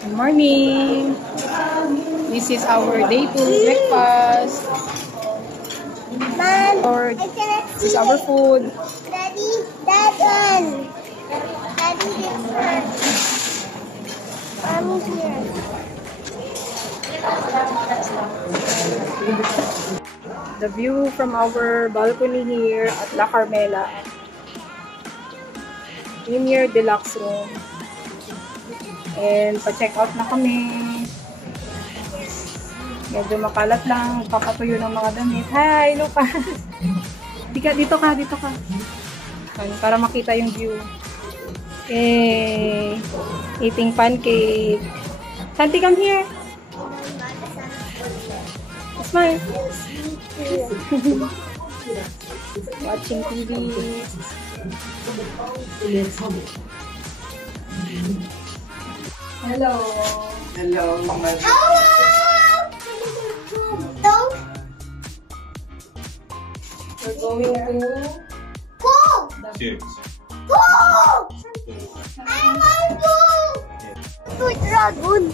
Good morning. This is our day 2 breakfast. Mom, Or this is our food. Daddy, that one. Daddy, this one. Mommy's here. The view from our balcony here at La Carmela. Premier Deluxe Room. And pa-check out na kami. Medyo makalat lang. Papatuyo ng mga damit. Hi, Lucas! Dito ka. Para makita yung view. Eating pancake. Santi, come here. Smile. Watching TV. Hello. Hello, Mama. Hello! Don't We're going to go! Cheers. Go! I want to! To dragon.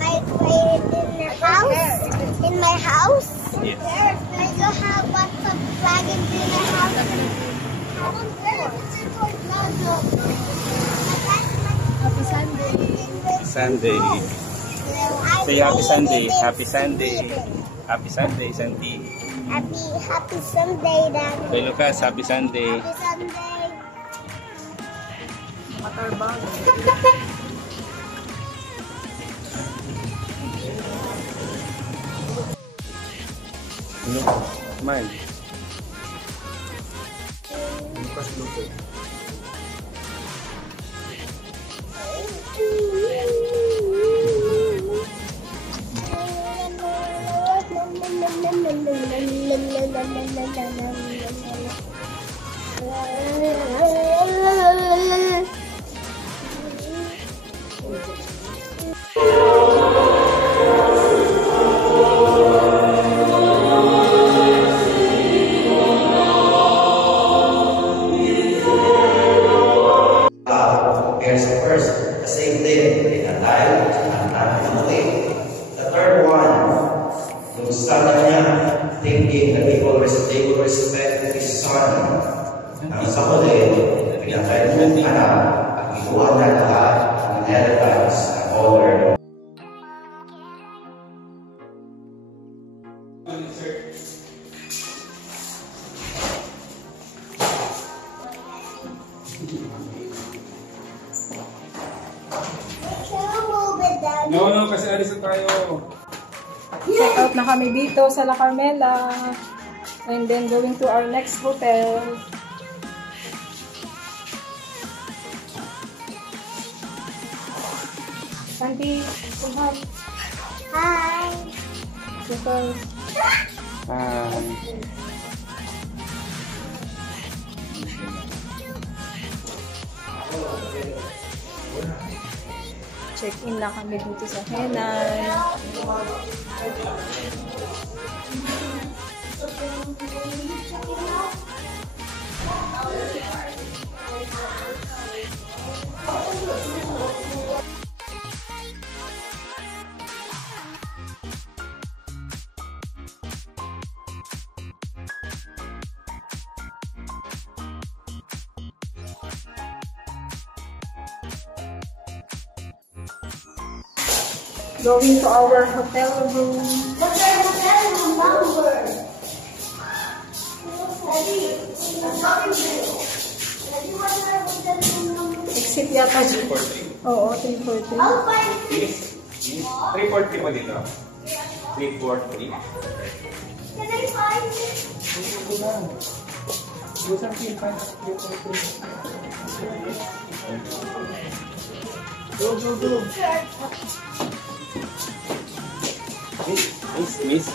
I play it in my house. Yes. I don't have lots of dragons in my house. Happy Sunday. Say happy Sunday. Happy Sunday. Happy Sunday, Santi. Happy Sunday, Dad. Say Lucas, happy Sunday. Happy Sunday. matarbang. Smile. Here's the first, the same thing. They are died, and away. The third one, yung son niya, thinking that they will respect his son. Ang sa huli, pinatay ng anak, at inuha na lahat ng inheritance ng honor. No, kasi alis na tayo. Check out na kami dito sa La Carmela. And then going to our next hotel. Santi, say hi. Hi. Super. Check-in na kami dito sa Henan. Going to our hotel room. What's our hotel room number? Exit yata dyan. 343. Oo, 340. I'll find it. 343 mo dito. 343. Can I find it? Go. Miss.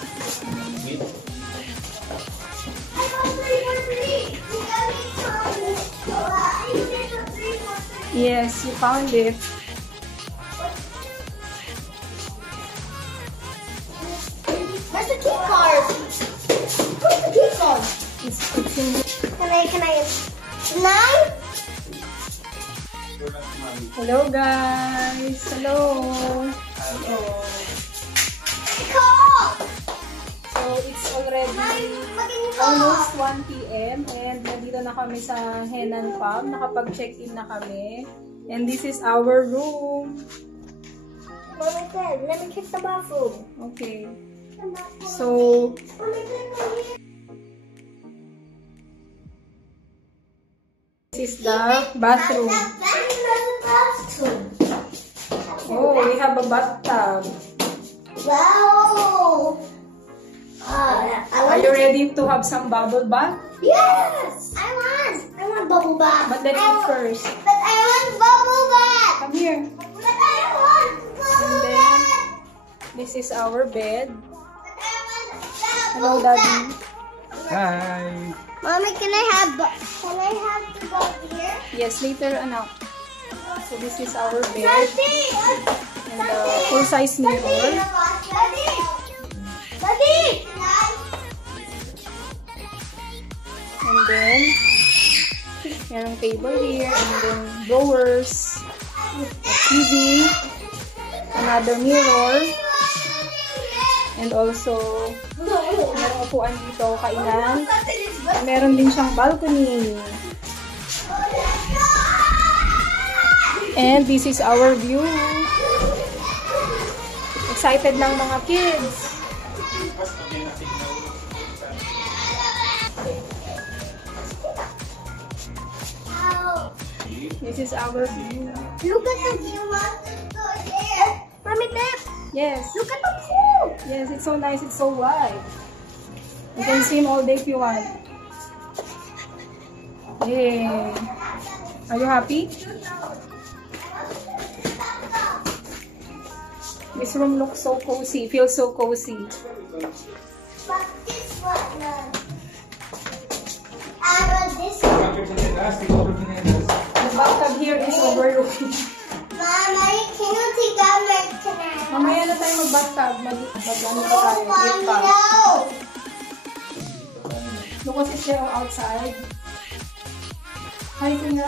I found 343. You got me found it. You did the 343. Yes, you found it. Where's the key card? Where's the key card? It's in Can I? 9? Hello guys! Hello! So, it's already almost 1 p.m. and nandito na kami sa Henan Farm. Nakapag-check-in na kami. And this is our room. Mommy said, let me check the bathroom. Okay. So, this is the bathroom. Oh, we have a bathtub. Wow! Are you ready to have some bubble bath? Yes! I want bubble bath. But let's eat first. But I want bubble bath. Come here. But I want bubble And then, bath. this is our bed. But I want Hello, bubble Daddy. bath. Hi! Mommy, can I have to go here? Yes, later, anak. So, this is our bed. Daddy! And the full-size mirror. Daddy! Daddy! And then, merong table here. And then, drawers. A TV. Another mirror. And also, merong upuan dito, kainan. And meron din siyang balcony. And this is our view. Excited lang mga kids. This is our view. Look at the view. There. Mommy, Pep. Yes. Look at the pool. Yes, it's so nice. It's so wide. You can swim all day if you want. Yay. Are you happy? This room looks so cozy. Feels so cozy. But this one, I want this one. The bathtub here is overlooking. Mama, can you take out my tonight? Mamaya na tayo mag-bathtub. Mag-ano No, tayo. Mommy, Get no. Lucas is there outside. Hi, Kuya.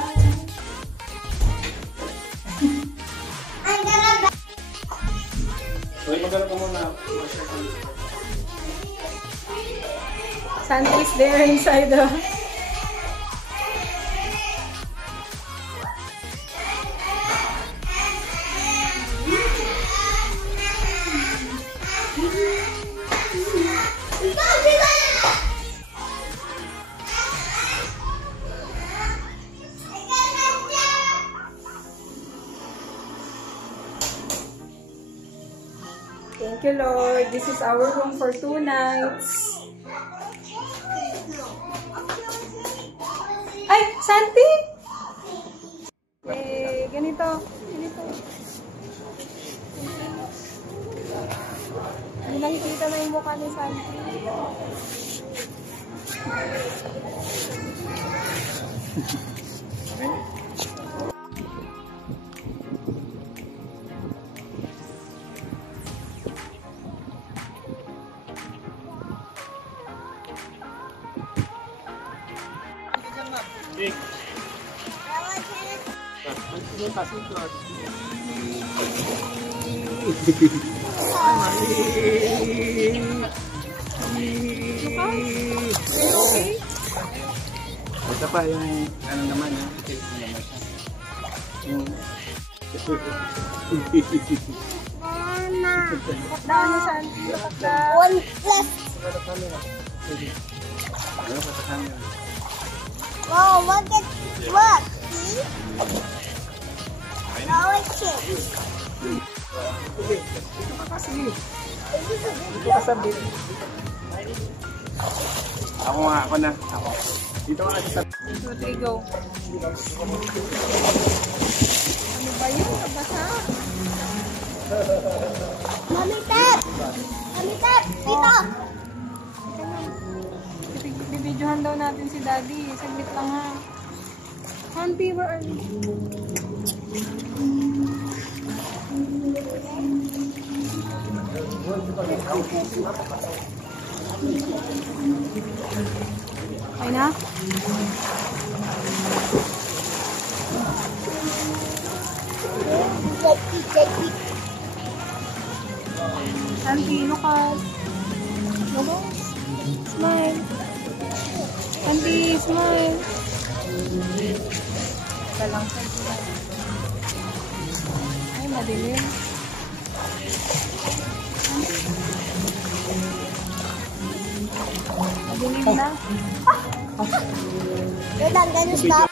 I'm gonna. Uy, magano ka muna. Sandy is there inside the... Thank you, Lord. This is our room for 2 nights. Ay, Santi! Eh, ganito. Ganito. Hindi nakikita na yung mukha ni Santi. Ito pa yung ano naman, tilt mo naman siya. Yung... Mama. Down ni Santi. One plus. Ano pa sa camera? Wow, look at look. See? Now it changed. Dito ka sa bed. Ako nga, ako na. Ako. Dito ka sa... 2, 3, go. Ano ba yun? Nabasa? Mommy Pep. Mommy Pep. Dito. Bibidyohan daw natin si Daddy. Saglit lang ha. Santi, where are you? Okay na? Auntie, Lucas. Lucas. Smile. Auntie, smile. Ika lang sa smile. Ay, madilim. Madilim na. Wait, I'm gonna stop.